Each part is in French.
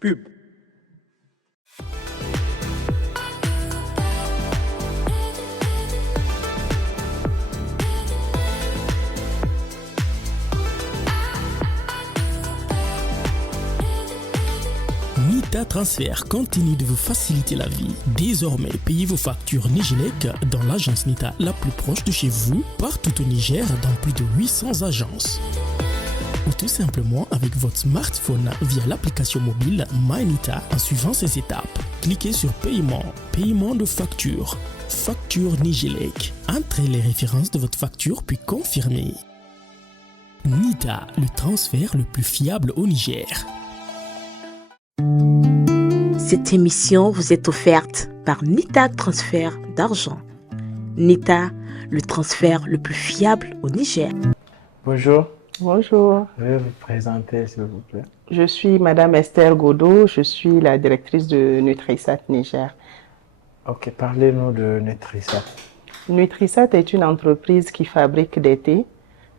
Pub. Nita Transfert continue de vous faciliter la vie. Désormais, payez vos factures Nigélec dans l'agence Nita la plus proche de chez vous, partout au Niger, dans plus de 800 agences. Ou tout simplement avec votre smartphone via l'application mobile MyNita en suivant ces étapes. Cliquez sur Paiement, paiement de facture, facture Nigélec. Entrez les références de votre facture puis confirmez. Nita, le transfert le plus fiable au Niger. Cette émission vous est offerte par Nita Transfert d'argent. Nita, le transfert le plus fiable au Niger. Bonjour. Bonjour, Veuillez vous présenter, s'il vous plaît. je suis Madame Esther Godot, je suis la directrice de Nutrisat Niger. Ok, parlez-nous de Nutrisat. Nutrisat est une entreprise qui fabrique des thés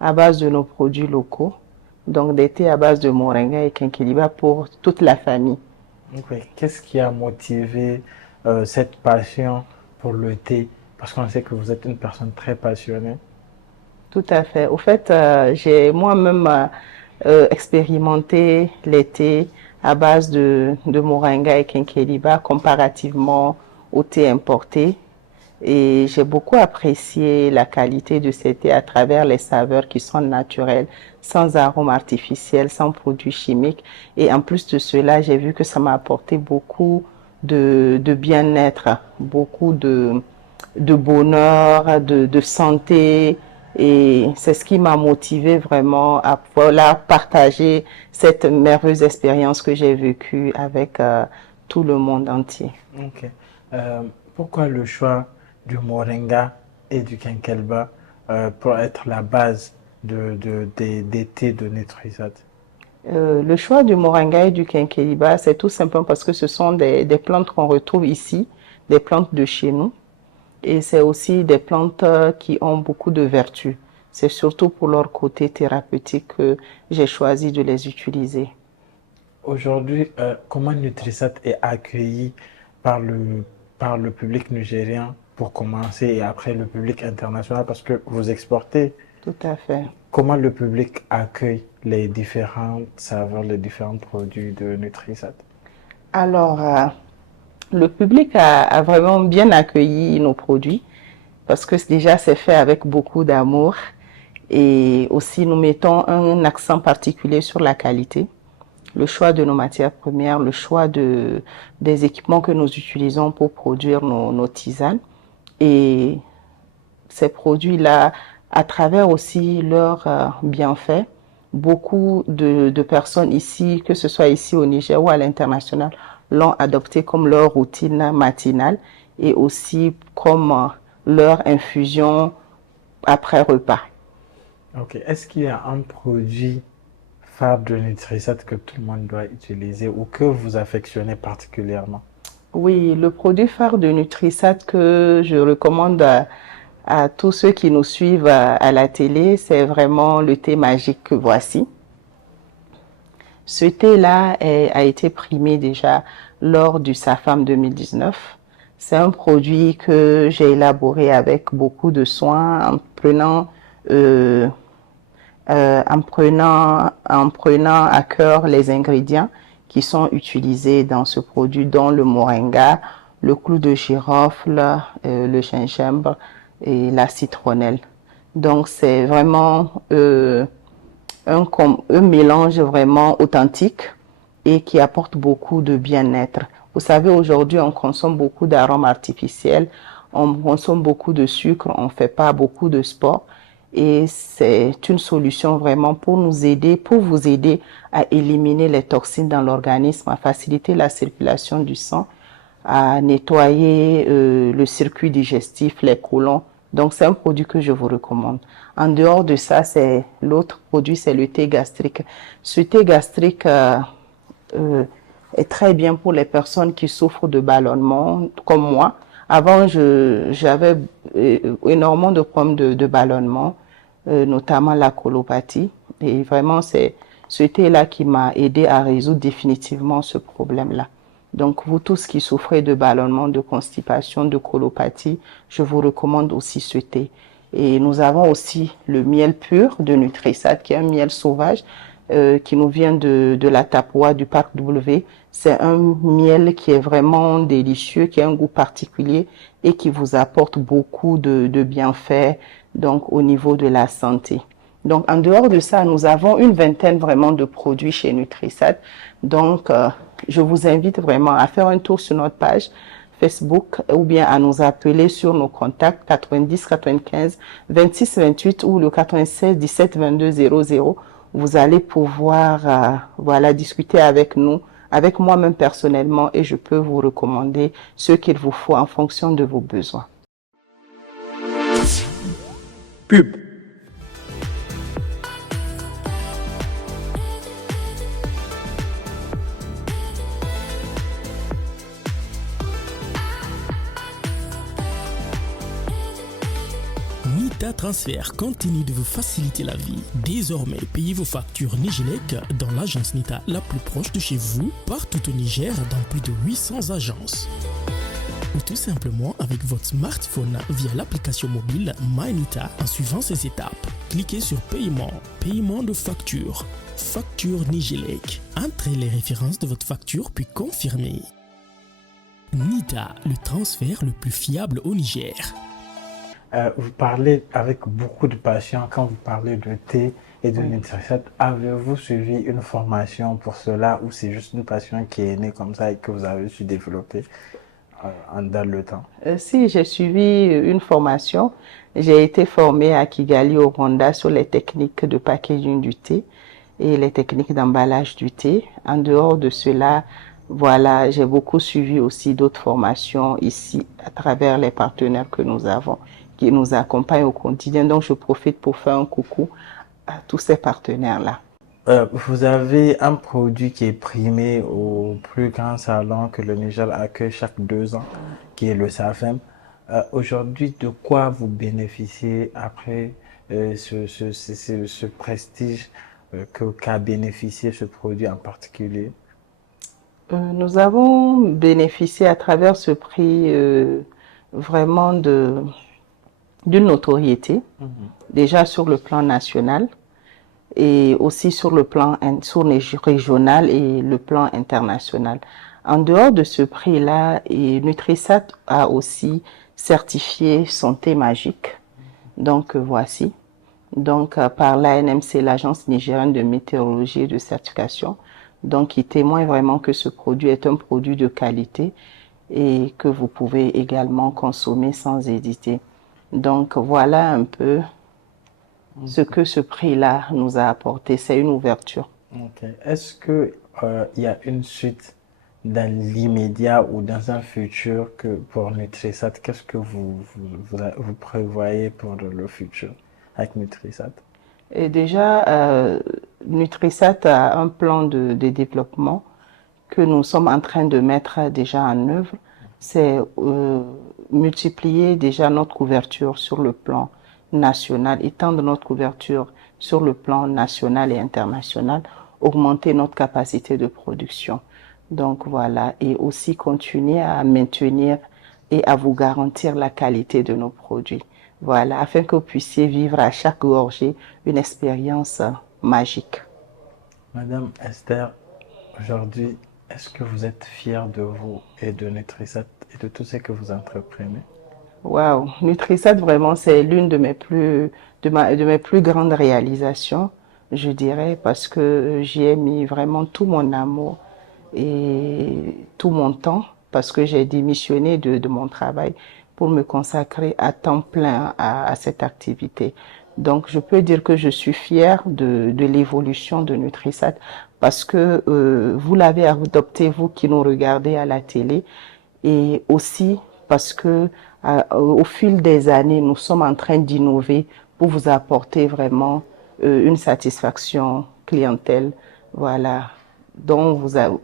à base de nos produits locaux, donc des thés à base de moringa et quinquilibre pour toute la famille. Ok, qu'est-ce qui a motivé cette passion pour le thé? Parce qu'on sait que vous êtes une personne très passionnée. Tout à fait. Au fait, j'ai moi-même expérimenté les thés à base de moringa et quinquilibre comparativement au thé importé. Et j'ai beaucoup apprécié la qualité de ces thés à travers les saveurs qui sont naturelles, sans arômes artificiels, sans produits chimiques. Et en plus de cela, j'ai vu que ça m'a apporté beaucoup de bien-être, beaucoup de bonheur, de santé. Et c'est ce qui m'a motivé vraiment à pouvoir partager cette merveilleuse expérience que j'ai vécue avec tout le monde entier. Ok. Pourquoi le choix du moringa et du quinquelba pour être la base des thés de Nutrisat? Le choix du moringa et du quinqueliba, c'est tout simplement parce que ce sont des plantes qu'on retrouve ici, des plantes de chez nous. Et c'est aussi des plantes qui ont beaucoup de vertus. C'est surtout pour leur côté thérapeutique que j'ai choisi de les utiliser. Aujourd'hui, comment Nutrisat est accueilli par le public nigérien pour commencer et après le public international parce que vous exportez? Tout à fait. Comment le public accueille les différentes saveurs, les différents produits de Nutrisat? Alors, le public a vraiment bien accueilli nos produits parce que déjà c'est fait avec beaucoup d'amour et aussi nous mettons un accent particulier sur la qualité, le choix de nos matières premières, le choix des équipements que nous utilisons pour produire nos tisanes et ces produits-là, à travers aussi leurs bienfaits, beaucoup de personnes ici, que ce soit ici au Niger ou à l'international, l'ont adopté comme leur routine matinale et aussi comme leur infusion après repas. Ok. Est-ce qu'il y a un produit phare de Nutrisat que tout le monde doit utiliser ou que vous affectionnez particulièrement? Oui, le produit phare de Nutrisat que je recommande à tous ceux qui nous suivent à la télé, c'est vraiment le thé magique que voici. Ce thé-là a été primé déjà lors du SAFAM 2019. C'est un produit que j'ai élaboré avec beaucoup de soin en prenant à cœur les ingrédients qui sont utilisés dans ce produit, dont le moringa, le clou de girofle, le gingembre et la citronnelle. Donc c'est vraiment un mélange vraiment authentique et qui apporte beaucoup de bien-être. Vous savez, aujourd'hui, on consomme beaucoup d'arômes artificiels, on consomme beaucoup de sucre, on ne fait pas beaucoup de sport. Et c'est une solution vraiment pour nous aider, pour vous aider à éliminer les toxines dans l'organisme, à faciliter la circulation du sang, à nettoyer le circuit digestif, les côlons. Donc, c'est un produit que je vous recommande. En dehors de ça, c'est l'autre produit, c'est le thé gastrique. Ce thé gastrique est très bien pour les personnes qui souffrent de ballonnement, comme moi. Avant, j'avais énormément de problèmes de ballonnement, notamment la colopathie. Et vraiment, c'est ce thé-là qui m'a aidé à résoudre définitivement ce problème-là. Donc, vous tous qui souffrez de ballonnement, de constipation, de colopathie, je vous recommande aussi ce thé. Et nous avons aussi le miel pur de Nutrisat, qui est un miel sauvage, qui nous vient de la Tapua, du parc W. C'est un miel qui est vraiment délicieux, qui a un goût particulier et qui vous apporte beaucoup de bienfaits, donc au niveau de la santé. Donc, en dehors de ça, nous avons une vingtaine vraiment de produits chez Nutrisat. Donc, je vous invite vraiment à faire un tour sur notre page Facebook ou bien à nous appeler sur nos contacts 90 95 26 28 ou le 96 17 22 00. Vous allez pouvoir voilà, discuter avec nous, avec moi-même personnellement, et je peux vous recommander ce qu'il vous faut en fonction de vos besoins. Pub. Nita Transfert continue de vous faciliter la vie. Désormais, payez vos factures Nigélec dans l'agence Nita la plus proche de chez vous, partout au Niger, dans plus de 800 agences. Ou tout simplement avec votre smartphone via l'application mobile MyNita en suivant ces étapes. Cliquez sur Paiement, paiement de facture, facture Nigélec. Entrez les références de votre facture puis confirmez. Nita, le transfert le plus fiable au Niger. Vous parlez avec beaucoup de passion quand vous parlez de thé et de Nutrisat. Avez-vous suivi une formation pour cela ou c'est juste une passion qui est née comme ça et que vous avez su développer dans le temps? Si, j'ai suivi une formation. J'ai été formée à Kigali, au Rwanda, sur les techniques de packaging du thé et les techniques d'emballage du thé. En dehors de cela, voilà, j'ai beaucoup suivi aussi d'autres formations ici à travers les partenaires que nous avons, qui nous accompagnent au quotidien. Donc, je profite pour faire un coucou à tous ces partenaires-là. Vous avez un produit qui est primé au plus grand salon que le Niger accueille chaque 2 ans, qui est le SAFEM. Aujourd'hui, de quoi vous bénéficiez après ce prestige qu'a bénéficié ce produit en particulier? Nous avons bénéficié à travers ce prix vraiment d'une notoriété, déjà sur le plan national et aussi sur le plan régional et le plan international. En dehors de ce prix-là, Nutrisat a aussi certifié son thé magique. Donc voici. Donc par l'ANMC, l'Agence nigérienne de météorologie et de certification, donc qui témoigne vraiment que ce produit est un produit de qualité et que vous pouvez également consommer sans hésiter. Donc voilà un peu ce que ce prix-là nous a apporté. C'est une ouverture. Okay. Est-ce que y a une suite dans l'immédiat ou dans un futur que pour Nutrisat? Qu'est-ce que vous prévoyez pour le futur avec Nutrisat? Et déjà, Nutrisat a un plan de développement que nous sommes en train de mettre déjà en œuvre. C'est multiplier déjà notre couverture sur le plan national, étendre notre couverture sur le plan national et international, augmenter notre capacité de production. Donc voilà, et aussi continuer à maintenir et à vous garantir la qualité de nos produits. Voilà, afin que vous puissiez vivre à chaque gorgée une expérience magique. Madame Esther, aujourd'hui, est-ce que vous êtes fière de vous et de Nutrisat et de tout ce que vous entreprenez? Waouh, Nutrisat vraiment c'est l'une de mes plus grandes réalisations, je dirais, parce que j'y ai mis vraiment tout mon amour et tout mon temps, parce que j'ai démissionné de mon travail pour me consacrer à temps plein à cette activité. Donc, je peux dire que je suis fière de l'évolution de Nutrisat parce que vous l'avez adopté, vous qui nous regardez à la télé, et aussi parce que au fil des années, nous sommes en train d'innover pour vous apporter vraiment une satisfaction clientèle, voilà,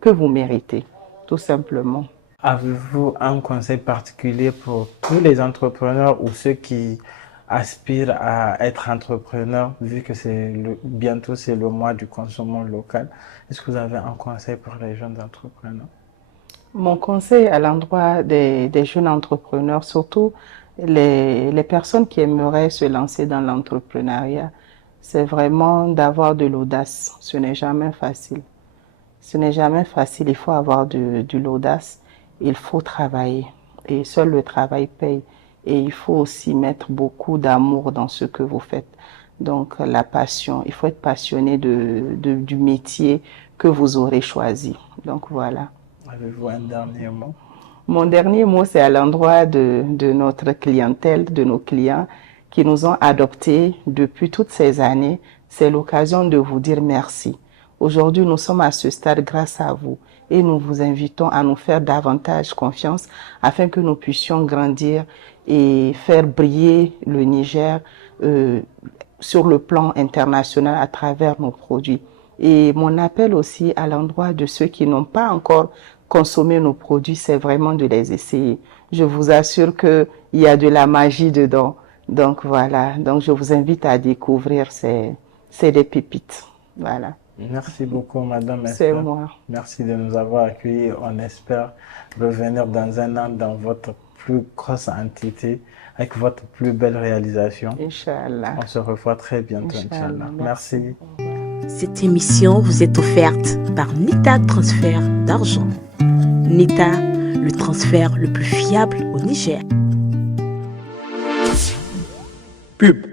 que vous méritez, tout simplement. Avez-vous un conseil particulier pour tous les entrepreneurs ou ceux qui aspirent à être entrepreneurs, vu que bientôt c'est le mois du consommation local? Est-ce que vous avez un conseil pour les jeunes entrepreneurs? Mon conseil à l'endroit des jeunes entrepreneurs, surtout les personnes qui aimeraient se lancer dans l'entrepreneuriat, c'est vraiment d'avoir de l'audace. Ce n'est jamais facile. Ce n'est jamais facile, il faut avoir de l'audace, il faut travailler et seul le travail paye. Et il faut aussi mettre beaucoup d'amour dans ce que vous faites. Donc la passion, il faut être passionné du métier que vous aurez choisi. Donc voilà. Avez-vous un dernier mot? Mon dernier mot, c'est à l'endroit de notre clientèle, de nos clients qui nous ont adoptés depuis toutes ces années. C'est l'occasion de vous dire merci. Aujourd'hui, nous sommes à ce stade grâce à vous et nous vous invitons à nous faire davantage confiance afin que nous puissions grandir et faire briller le Niger sur le plan international à travers nos produits. Et mon appel aussi à l'endroit de ceux qui n'ont pas encore consommé nos produits, c'est vraiment de les essayer. Je vous assure qu'il y a de la magie dedans. Donc voilà, donc je vous invite à découvrir ces des pépites. Voilà. Merci beaucoup, Madame Esther. C'est moi. Merci de nous avoir accueillis. On espère revenir dans un an dans votre plus grosse entité, avec votre plus belle réalisation. Inch'Allah. On se revoit très bientôt, Inch'Allah. Merci. Cette émission vous est offerte par Nita Transfert d'argent. Nita, le transfert le plus fiable au Niger. Pub.